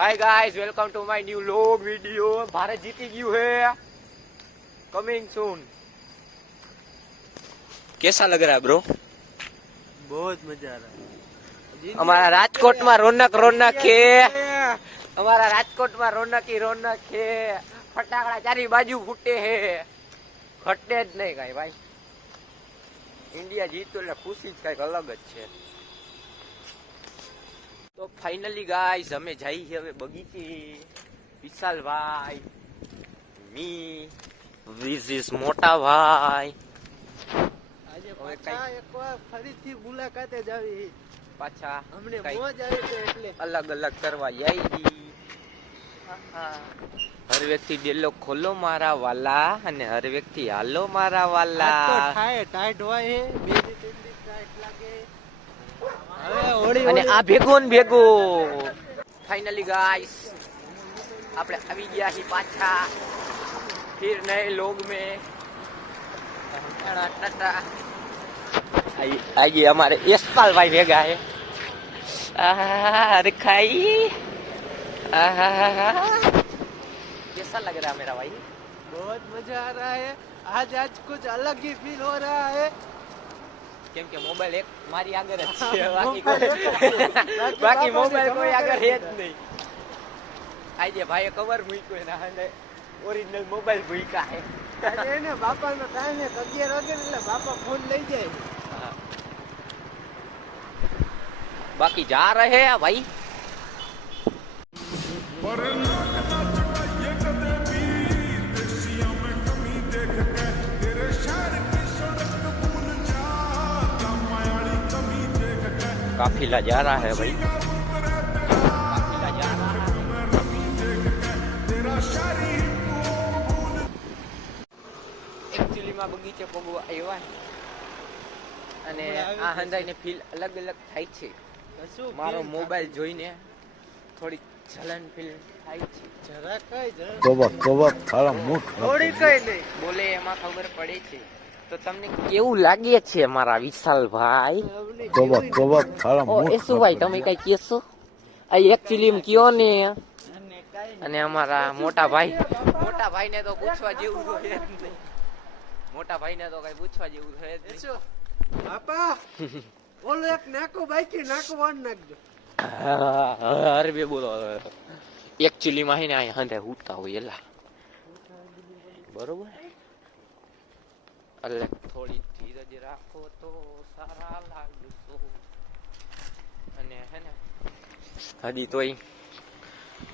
Hi guys, welcome to my new vlog video. Bharat जीती गયું है, कमिंग सून। कैसा लग रहा है ब्रो? बहुत मजा आ रहा है। हमारा राजकोट में रौनक रौनक है, हमारा राजकोट में रौनक ही रौनक है। फटाकड़ा चारी बाजू फूटे है, घटे જ નહીં કાઈ ભાઈ। ઇન્ડિયા જીત્યું એટલે ખુશી જ કાંઈક અલગ જ છે। તો ફાઇનલી ગાઈસ અમે જઈ હવે બગીચે। વિશાલભાઈ, મી, ધીસ ઇઝ મોટા ભાઈ। આજે પાછા એકવાર ફરીથી મુલાકાતે જ આવી પાછા અમને મોજ આવી છે એટલે અલગ અલગ કરવા આવી। હર વ્યક્તિ ડેલો ખોલો મારા વાલા, અને હર વ્યક્તિ હાલો મારા વાલા। તો ટાઈટ હોય હે, બે થી ત્રણ દિવસ ટાઈટ લાગે। હવે હોળી અને આ ભેગો ને ભેગો ફાઇનલી ગાઈસ આપણે આવી ગયા છીએ પાછા फिर नए लोग में। आइए हमारे यशपाल भाई भेगा है। अरे खाई कैसा लग रहा है मेरा भाई? बहुत मजा आ रहा है। आज कुछ अलग ही फील हो रहा है। કેમ કે મોબાઈલ એક મારી આગળ જ છે, બાકી મોબાઈલ કોઈ આગળ છે જ નહીં। આજે ભાઈએ કવર મૂક્યો એના હાલે ઓરિજિનલ મોબાઈલ મૂક્યા હે। આજે એને બાપાનો ટાઈમ હે 11 વાગે એટલે બાપા ફોન લઈ જાય। बाकी जा रहे हैं भाई। काफिला जा रहा है भाई, काफिला जा रहा है। एक्चुअली में बगीचे पगवा આવ્યા અને આ હંધાઈને ફીલ અલગ અલગ થાય છે। મારો મોબાઈલ જોઈને થોડી જલન ફીલ થાય છે। જરા કઈ તોબા તારા મુખ થોડી કઈ નહીં બોલે એમાં ખબર પડે છે। તો તમને કેવું લાગે છે મારા વિશાલભાઈ? તોબા તારા ઓ મુખ એસુભાઈ તમે કઈ કહેશો? આ એકચ્યુઅલી એમ કયો ને। અને અમારા મોટા ભાઈ ને તો પૂછવા જેવું તો છે જ નહીં। મોટા ભાઈ ને તો કઈ પૂછવા જેવું છે જ નહીં। બાપા ઓલો એક નાકો બાકી નાકો વાન નાખજો। અરે બે બોલો એકચ્યુઅલી માં હે ને અહીંયા હંધે ઉઠતા હોય એલા બરોબર, એટલે થોડી ધીરજ રાખો તો સારા લાગશો। અને હે ને હજી તોય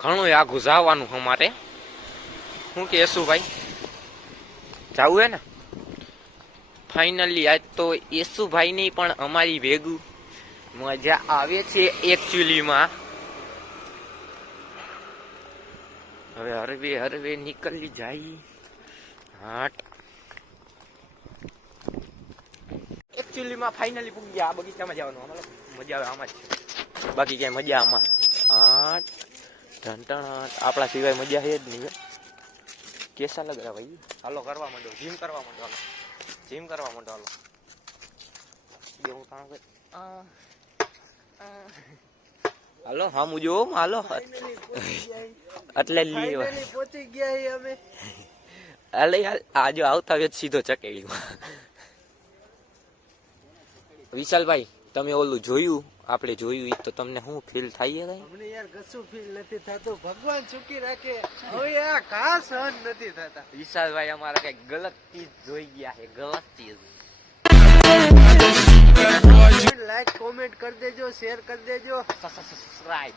ઘણું આઘું જવાનું અમારે। શું કે યશુભાઈ જાવું હે ને? ફાઇનલી આજ તો યશુભાઈ ની પણ અમારી ભેગું મજા આવે છે એકચ્યુઅલી માં। હવે હરવે નીકળી જાય હાટ। એકચ્યુઅલી માં ફાઇનલી પૂગી ગયા। આ બગીચામાં જવાનું મજા આવે આમાં જ છે, બાકી ક્યાંય મજા આમાં હાટ ઢંટણ આપણા સિવાય મજા છે જ નહીં। કેસા લગ રહ્યા ભાઈ? હાલો કરવા માંડો, જીમ કરવા માંડો, હાલો જીમ કરવા માંડો, હાલો બે હું કામ કર હાલો હા મુજો હાલો એટલે પહોંચી ગયા અમે। હાલે હાલ આજો આવતા વેત સીધો ચકેડીમાં। વિશાલભાઈ તમે ઓલું જોયું, આપણે જોયું ઈ તો તમને શું ફીલ થાય કઈ? અમને યાર કશું ફીલ નથી થતું, ભગવાન સુખી રાખે। હવે આ ઘા સહન નથી થતા। વિશાલભાઈ અમારા કઈ ગલત ચીજ જોઈ ગયા છે, ગલત ચીજ। લાઈક કોમેન્ટ કરી દેજો, શેર કરી દેજો, સબસ્ક્રાઇબ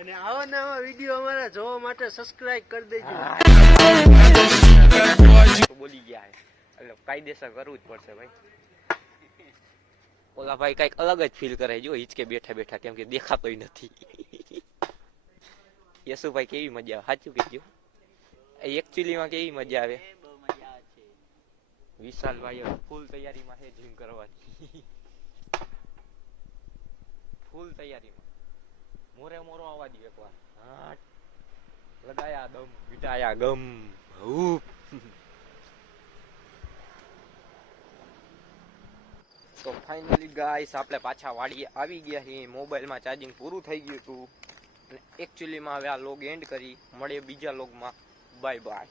અને આવા નવા વિડીયો અમારા જોવા માટે સબસ્ક્રાઇબ કરી દેજો। બોલી ગયા છે એટલે કાયદેસર કરવું જ પડશે ભાઈ। ઓલા ભાઈ કઈક અલગ જ ફીલ કરે જો હિચકે બેઠા બેઠા, કેમ કે દેખાતોય નથી। યશુભાઈ કેવી મજા આવે સાચું કહેજો, એકચ્યુઅલી માં કેવી મજા આવે? વિશાલભાઈ ફૂલ તૈયારીમાં છે જીમ કરવાની, ફૂલ તૈયારીમાં। મોરો આવવા દો એકવાર, હાટ લગાયા દમ, વિટાયા ગમ, હૂપ। તો ફાઇનલી ગાઈસ આપણે પાછા વાડીએ આવી ગયા છીએ. મોબાઈલમાં ચાર્જિંગ પૂરું થઈ ગયું હતું અને એકચ્યુઅલીમાં હવે આ લોગ એન્ડ કરી. મળીએ બીજા લોગમાં. Bye bye.